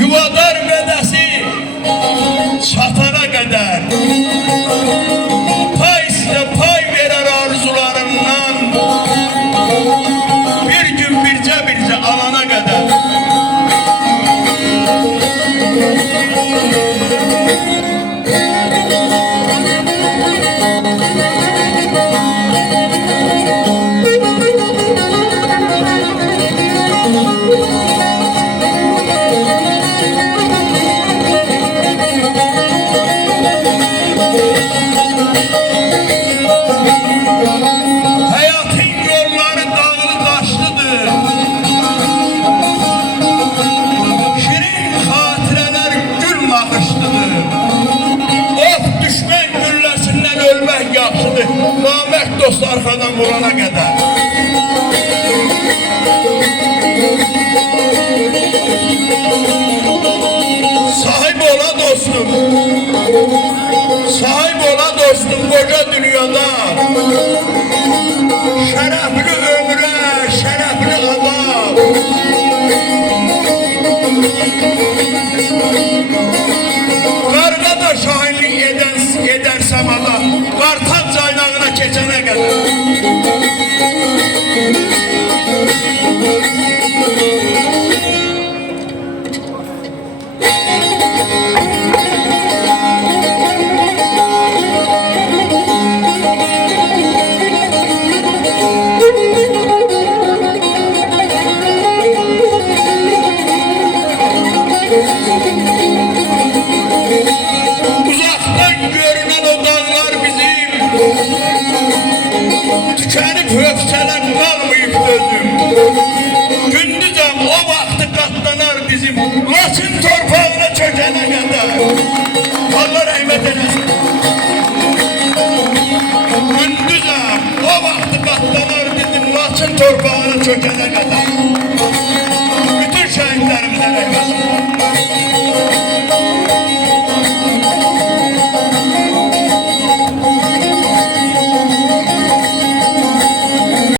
Yuvadar vədəsi çatana qədər pay sizə pay verər arzularından, bir gün bircə alana qədər. Hayatın yolları dağlı daşlıdır, şirin hatirələr gül naxışlıdır. Of düşmən gülləsindən ölmək yaxşıdır, namərd dost arxadan vurana qədər. Sahib ola dostum, sahib ola dostum koca dünyada. Şərəfli ömrə, şərəfli adam. Qarğa da şahinlik edər səmada, Qartal caynağına keçənə qədər. Uzaktan görünen o dağlar bizim, tükenip öpseler kalmayıp gözüm. Gündüzem o vakti katlanar bizim, Laçın torpağına çökene kadar. Allah rahmet eylesin. Gündüzem o vakti katlanar bizim, Laçın torpağına çökene kadar.